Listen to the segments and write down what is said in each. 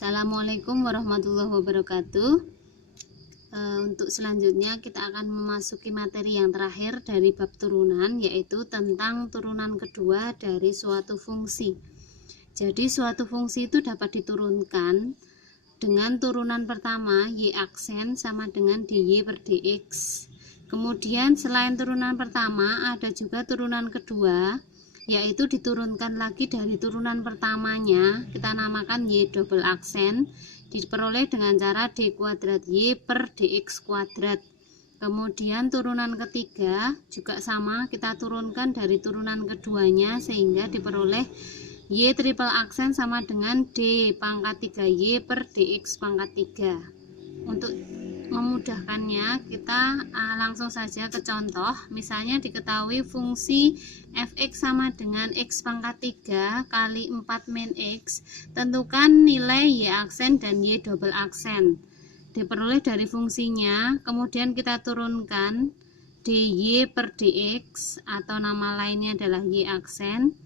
Assalamualaikum warahmatullahi wabarakatuh. Untuk selanjutnya kita akan memasuki materi yang terakhir dari bab turunan, yaitu tentang turunan kedua dari suatu fungsi. Jadi suatu fungsi itu dapat diturunkan dengan turunan pertama y aksen sama dengan dy per dx. Kemudian selain turunan pertama ada juga turunan kedua, yaitu diturunkan lagi dari turunan pertamanya, kita namakan y double aksen, diperoleh dengan cara d kuadrat y per dx kuadrat. Kemudian turunan ketiga juga sama, kita turunkan dari turunan keduanya sehingga diperoleh y triple aksen sama dengan d pangkat 3y per dx pangkat 3. Untuk memudahkannya kita langsung saja ke contoh. Misalnya diketahui fungsi fx sama dengan x pangkat 3 kali 4 min x, tentukan nilai y aksen dan y double aksen. Diperoleh dari fungsinya, kemudian kita turunkan dy per dx atau nama lainnya adalah y aksen.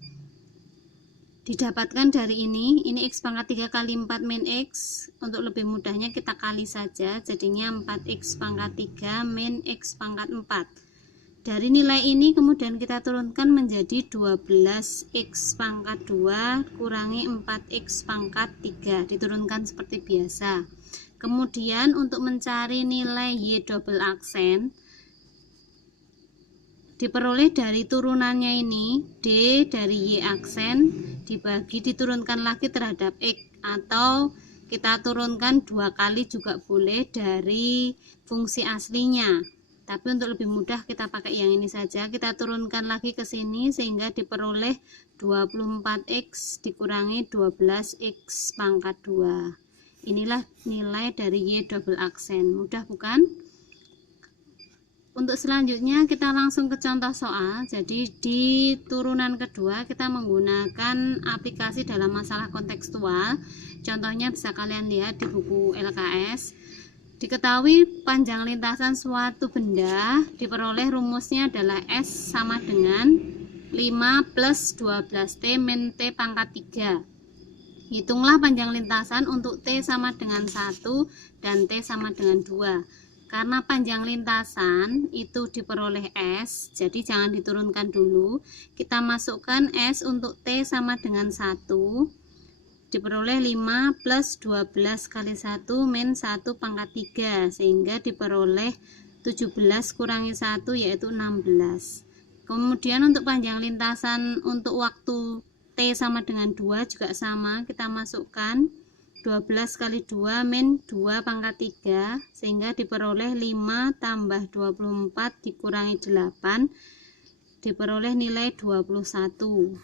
Didapatkan dari ini x pangkat 3 kali 4 min x, untuk lebih mudahnya kita kali saja, jadinya 4x pangkat 3 min x pangkat 4. Dari nilai ini kemudian kita turunkan menjadi 12x pangkat 2 kurangi 4x pangkat 3, diturunkan seperti biasa. Kemudian untuk mencari nilai y double aksen, diperoleh dari turunannya ini, d dari y aksen dibagi diturunkan lagi terhadap x, atau kita turunkan 2 kali juga boleh dari fungsi aslinya. Tapi untuk lebih mudah kita pakai yang ini saja, kita turunkan lagi ke sini sehingga diperoleh 24x dikurangi 12x pangkat 2. Inilah nilai dari y double aksen. Mudah bukan? Untuk selanjutnya kita langsung ke contoh soal. Jadi di turunan kedua kita menggunakan aplikasi dalam masalah kontekstual. Contohnya bisa kalian lihat di buku LKS. Diketahui panjang lintasan suatu benda, diperoleh rumusnya adalah S sama dengan 5 plus 12T min T pangkat 3. Hitunglah panjang lintasan untuk T sama dengan 1 dan T sama dengan 2. Karena panjang lintasan itu diperoleh S, jadi jangan diturunkan dulu. Kita masukkan S untuk T sama dengan 1, diperoleh 5 plus 12 kali 1 min 1 pangkat 3, sehingga diperoleh 17 kurangi 1 yaitu 16. Kemudian untuk panjang lintasan untuk waktu T sama dengan 2 juga sama, kita masukkan 12 kali 2 min 2 pangkat 3, sehingga diperoleh 5 tambah 24 dikurangi 8, diperoleh nilai 21.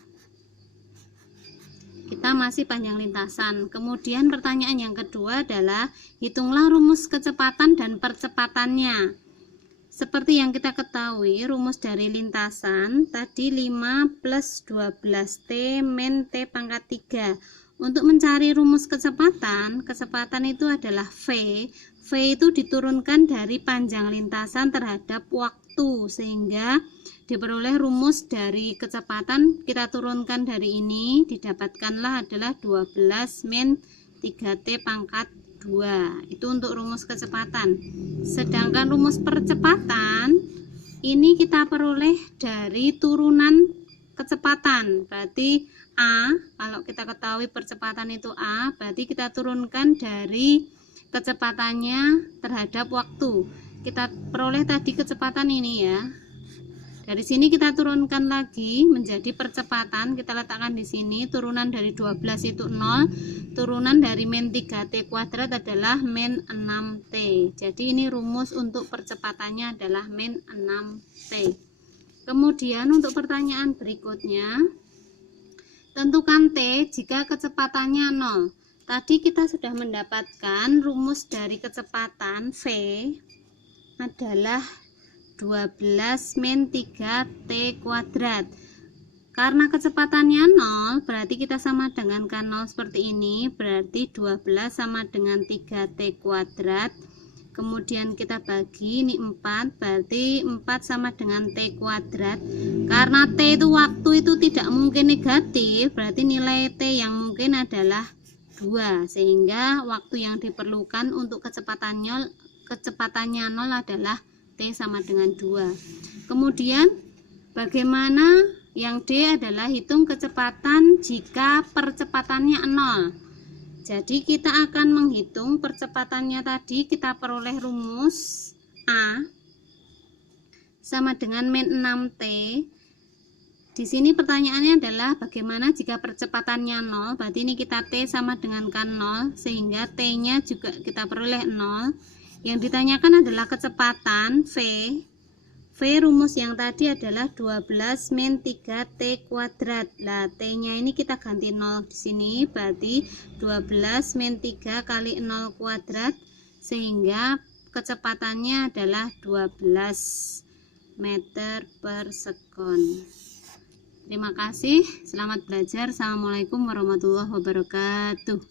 Kita masih panjang lintasan. Kemudian pertanyaan yang kedua adalah hitunglah rumus kecepatan dan percepatannya. Seperti yang kita ketahui, rumus dari lintasan tadi 5 plus 12T min T pangkat 3. Untuk mencari rumus kecepatan itu adalah V. V itu diturunkan dari panjang lintasan terhadap waktu, sehingga diperoleh rumus dari kecepatan kita turunkan dari ini, didapatkanlah adalah 12 min 3T pangkat 2. Itu untuk rumus kecepatan. Sedangkan rumus percepatan ini kita peroleh dari turunan kecepatan, berarti A, kalau kita ketahui percepatan itu A, berarti kita turunkan dari kecepatannya terhadap waktu. Kita peroleh tadi kecepatan ini ya. Dari sini kita turunkan lagi menjadi percepatan, kita letakkan di sini, turunan dari 12 itu 0, turunan dari min 3T kuadrat adalah min 6T. Jadi ini rumus untuk percepatannya adalah min 6T. Kemudian untuk pertanyaan berikutnya, tentukan T jika kecepatannya 0. Tadi kita sudah mendapatkan rumus dari kecepatan V adalah 12 min 3T kuadrat. Karena kecepatannya 0, berarti kita sama dengan K0 seperti ini, berarti 12 sama dengan 3T kuadrat. Kemudian kita bagi, ini 4, berarti 4 sama dengan T kuadrat. Karena T itu waktu itu tidak mungkin negatif, berarti nilai T yang mungkin adalah 2, sehingga waktu yang diperlukan untuk kecepatannya 0 adalah T sama dengan 2. Kemudian bagaimana yang D adalah hitung kecepatan jika percepatannya 0. Jadi kita akan menghitung percepatannya tadi, kita peroleh rumus A sama dengan min 6T. Di sini pertanyaannya adalah bagaimana jika percepatannya 0, berarti ini kita T sama dengan kan 0, sehingga T-nya juga kita peroleh 0. Yang ditanyakan adalah kecepatan V. Rumus yang tadi adalah 12 min 3T kuadrat. Nah, T-nya ini kita ganti 0 di sini, berarti 12 min 3 kali 0 kuadrat, sehingga kecepatannya adalah 12 meter per sekon. Terima kasih, selamat belajar. Assalamualaikum warahmatullahi wabarakatuh.